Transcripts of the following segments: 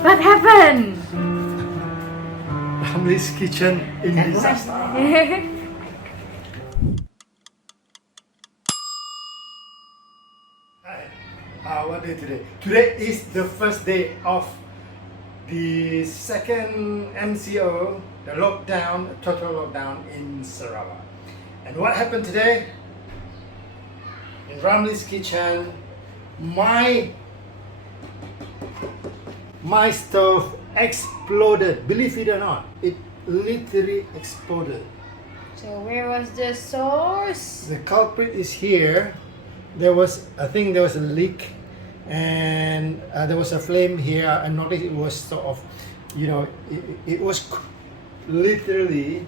What happened? Rambli's kitchen in disaster. Hi. What day today? Today is the first day of the second MCO, the lockdown, total lockdown in Sarawak. And what happened today? In Rambli's kitchen, my stove exploded. Believe it or not, it literally exploded. So where was the source? The culprit is here. I think there was a leak, and there was a flame here. I noticed it was sort of, it was literally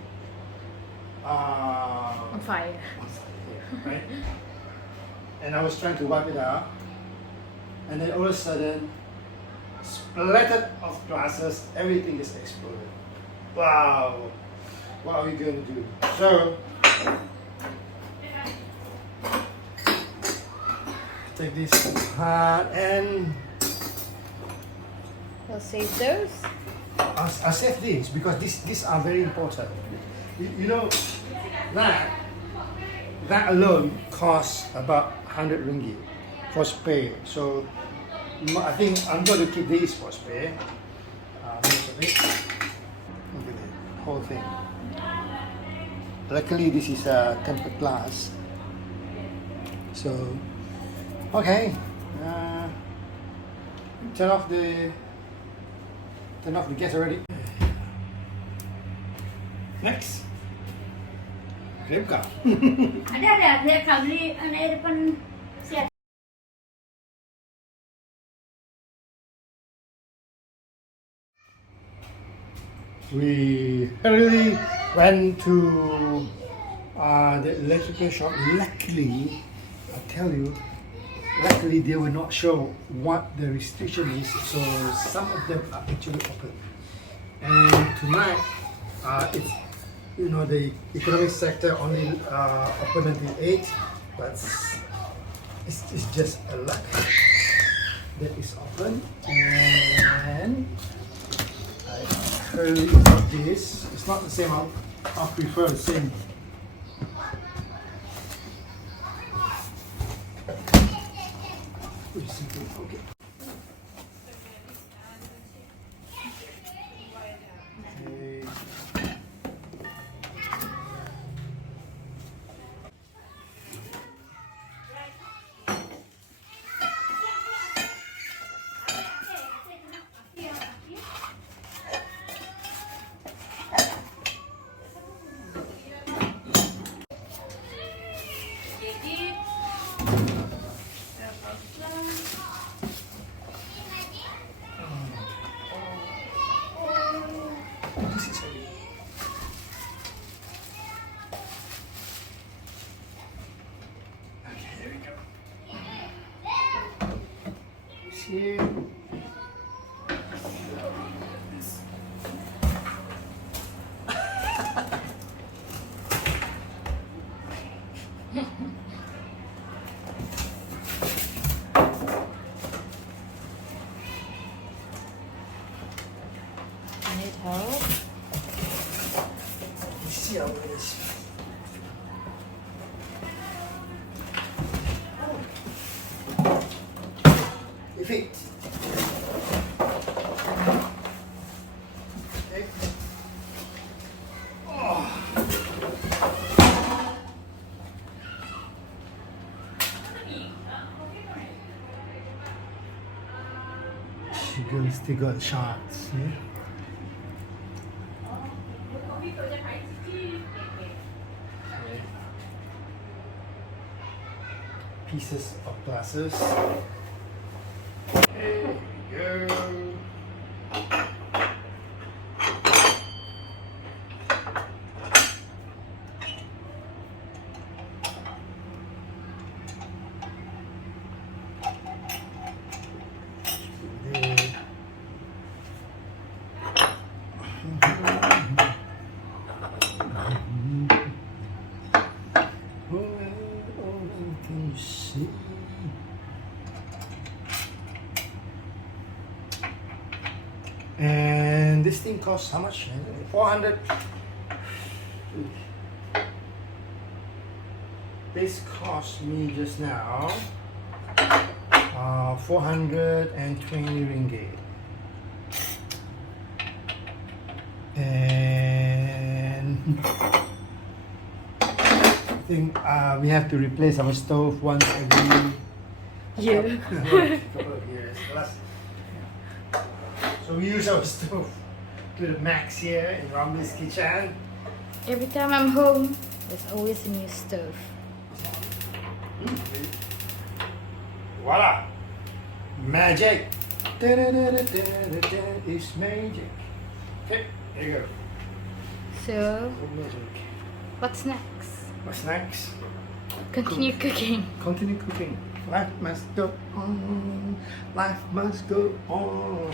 On fire. right? And I was trying to wipe it out, and then all of a sudden, splattered of glasses, everything just exploded. Wow! What are we going to do? So, take this apart and We'll save those. I'll save these because these are very important. You know, that alone costs about 100 ringgit for spare. So I think I'm going to keep these for spare. Most of it. Look at the whole thing. Luckily, this is a tempered glass. So, okay. Turn off the gas already. Next. Okay, buka. Ada dia Rambli depan siap. We hurriedly went to the electrical shop. Luckily, I tell you, luckily they were not sure what the restriction is, so some of them are actually open. And tonight, it's the economic sector only open until 8, but it's just a luck that is open. And I hurriedly got this. It's not the same. I prefer the same. Okay. Okay. This is heavy. Okay, here we go. It's here. Need help? Let's see how it is. It fits. Okay. She still got shots, yeah? Pieces of glasses. There we go. And this thing costs how much? 400. This cost me just now 420 ringgit. And I think we have to replace our stove once every Yeah. couple of years. So we use our stove to the max here in Rambli's kitchen. Every time I'm home, there's always a new stove. Voila! Magic! It's magic. Okay, here you go. So, Magic. what's next? What's next? Continue cooking. Continue cooking. Life must go on. Life must go on.